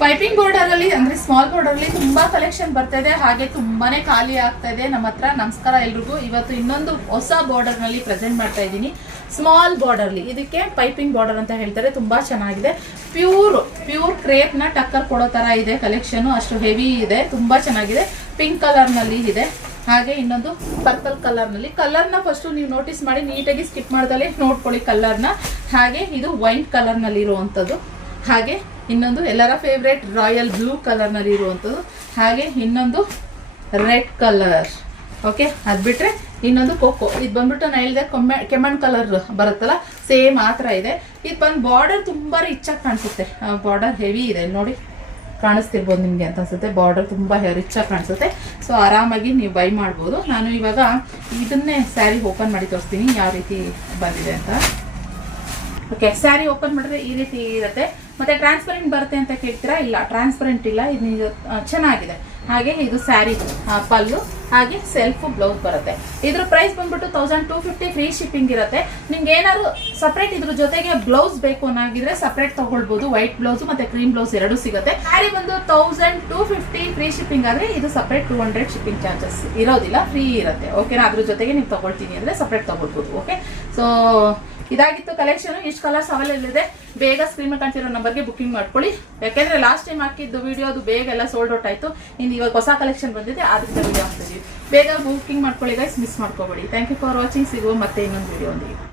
Piping border ಅಲ್ಲಿ ಅಂದ್ರೆ small border ಅಲ್ಲಿ ತುಂಬಾ ಕಲೆಕ್ಷನ್ ಬರ್ತಾ ಇದೆ, ಹಾಗೆ ತುಂಬಾನೇ ಖಾಲಿ ಆಗ್ತಾ ಇದೆ ನಮ್ಮ ಹತ್ರ. ನಮಸ್ಕಾರ ಎಲ್ರಿಗೂ. ಇವತ್ತು ಇನ್ನೊಂದು ಹೊಸ ಬಾರ್ಡರ್ ನಲ್ಲಿ ಪ್ರೆಸೆಂಟ್ ಮಾಡ್ತಾ ಇದ್ದೀನಿ. ಸ್ಮಾಲ್ ಬಾರ್ಡರ್ಲಿ, ಇದಕ್ಕೆ ಪೈಪಿಂಗ್ ಬಾರ್ಡರ್ ಅಂತ ಹೇಳ್ತಾರೆ. ತುಂಬಾ ಚೆನ್ನಾಗಿದೆ. ಪ್ಯೂರ್ ಕ್ರೇಪ್ ನ ಟಕ್ಕರ್ ಕೊಡೋ ತರ ಇದೆ ಕಲೆಕ್ಷನ್. ಅಷ್ಟು ಹೆವಿ ಇದೆ, ತುಂಬಾ ಚೆನ್ನಾಗಿದೆ. ಪಿಂಕ್ ಕಲರ್ ನಲ್ಲಿ ಇದೆ, ಹಾಗೆ ಇನ್ನೊಂದು ಪರ್ಪಲ್ ಕಲರ್ ನಲ್ಲಿ. ಕಲರ್ ನ ಫಸ್ಟ್ ನೀವು ನೋಟಿಸ್ ಮಾಡಿ, ನೀಟಾಗಿ ಸ್ಕಿಪ್ ಮಾಡ್ದಲೆ ನೋಡ್ಕೊಳ್ಳಿ ಕಲರ್ ನ. ಹಾಗೆ ಇದು ವೈಟ್ ಕಲರ್ ನಲ್ಲಿ ಇರುವಂತದ್ದು. ಹಾಗೆ ಇನ್ನೊಂದು ಎಲ್ಲರ ಫೇವ್ರೇಟ್ ರಾಯಲ್ ಬ್ಲೂ ಕಲರ್ ನಲ್ಲಿ ಇರುವಂತದ್ದು. ಹಾಗೆ ಇನ್ನೊಂದು ರೆಡ್ ಕಲರ್. ಓಕೆ, ಅದ್ ಬಿಟ್ರೆ ಇನ್ನೊಂದು ಕೋಕೋ. ಇದು ಬಂದ್ಬಿಟ್ಟು ನಾನು ಹೇಳಿದೆ ಕೆಮಣ್ ಕಲರ್ ಬರುತ್ತಲ್ಲ, ಸೇಮ್ ಆ ಥರ ಇದೆ. ಇದು ಬಂದು ಬಾರ್ಡರ್ ತುಂಬಾ ರಿಚ್ ಆಗಿ ಕಾಣಿಸುತ್ತೆ. ಬಾರ್ಡರ್ ಹೆವಿ ಇದೆ ನೋಡಿ, ಕಾಣಿಸ್ತಿರ್ಬೋದು ನಿಮಗೆ ಅಂತ ಅನ್ಸುತ್ತೆ. ಬಾರ್ಡರ್ ತುಂಬಾ ರಿಚ್ ಆಗಿ ಕಾಣಿಸುತ್ತೆ. ಸೊ ಆರಾಮಾಗಿ ನೀವು ಬೈ ಮಾಡ್ಬೋದು. ನಾನು ಇವಾಗ ಇದನ್ನೇ ಸ್ಯಾರಿ ಓಪನ್ ಮಾಡಿ ತೋರಿಸ್ತೀನಿ ಯಾವ ರೀತಿ ಬಂದಿದೆ ಅಂತ. ಓಕೆ, ಸ್ಯಾರಿ ಓಪನ್ ಮಾಡಿದ್ರೆ ಈ ರೀತಿ ಇರುತ್ತೆ. ಮತ್ತೆ ಟ್ರಾನ್ಸ್ಪರೆಂಟ್ ಬರುತ್ತೆ ಅಂತ ಕೇಳ್ತೀರಾ? ಇಲ್ಲ, ಟ್ರಾನ್ಸ್ಪರೆಂಟ್ ಇಲ್ಲ. ಇದು ಚೆನ್ನಾಗಿದೆ. ಹಾಗೆ ಇದು ಸ್ಯಾರಿ ಪಲ್ಲು, ಹಾಗೆ ಸೆಲ್ಫ್ ಬ್ಲೌಸ್ ಬರುತ್ತೆ. ಇದ್ರ ಪ್ರೈಸ್ ಬಂದ್ಬಿಟ್ಟು 1250 ಫ್ರೀ ಶಿಪ್ಪಿಂಗ್ ಇರುತ್ತೆ. ನಿಮ್ಗೆ ಏನಾದ್ರು ಸಪ್ರೇಟ್ ಇದ್ರ ಜೊತೆಗೆ ಬ್ಲೌಸ್ ಬೇಕು ಅನ್ನೋಗಿದ್ರೆ ಸಪ್ರೇಟ್ ತಗೊಳ್ಬಹುದು. ವೈಟ್ ಬ್ಲೌಸ್ ಮತ್ತೆ ಕ್ರೀಮ್ ಬ್ಲೌಸ್ ಎರಡು ಸಿಗುತ್ತೆ. ಸ್ಯಾರಿ ಬಂದು 1250 ಫ್ರೀ ಶಿಪ್ಪಿಂಗ್ ಆದ್ರೆ ಇದು ಸಪ್ರೇಟ್ 200 ಶಿಪ್ಪಿಂಗ್ ಚಾರ್ಜಸ್ ಇರೋದಿಲ್ಲ, ಫ್ರೀ ಇರುತ್ತೆ. ಓಕೆನಾ? ಅದ್ರ ಜೊತೆಗೆ ನೀವು ತಗೊಳ್ತೀನಿ ಅಂದ್ರೆ ಸಪ್ರೇಟ್ ತಗೊಳ್ಬಹುದು. ಓಕೆ, ಸೊ ಇದಾಗಿತ್ತು ಕಲೆಕ್ಷನ್. ಇಷ್ಟು ಕಲರ್ಸ್ ಅವೈಲೇಬಲ್ ಇದೆ. ಬೇಗ ಸ್ಕ್ರೀನ್ ಕಾಣ್ತಿರೋ ನಂಬರ್ಗೆ ಬುಕಿಂಗ್ ಮಾಡ್ಕೊಳ್ಳಿ. ಯಾಕೆಂದ್ರೆ ಲಾಸ್ಟ್ ಟೈಮ್ ಹಾಕಿದ್ದು ವಿಡಿಯೋ ಅದು ಬೇಗ ಎಲ್ಲ ಸೋಲ್ಡ್ ಔಟ್ ಆಯ್ತು. ಇನ್ನು ಇವಾಗ ಹೊಸ ಕಲೆಕ್ಷನ್ ಬಂದಿದೆ, ಆದ್ರಿಂದ ವಿಡಿಯೋ ಹಾಕ್ತಿದ್ದೀವಿ. ಬೇಗ ಬುಕಿಂಗ್ ಮಾಡ್ಕೊಳ್ಳಿ ಗೈಸ್, ಮಿಸ್ ಮಾಡ್ಕೋಬೇಡಿ. Thank you for watching. ಸಿಗುವ ಮತ್ತೆ ಇನ್ನೊಂದು ವಿಡಿಯೋ ಒಂದಿಗೆ.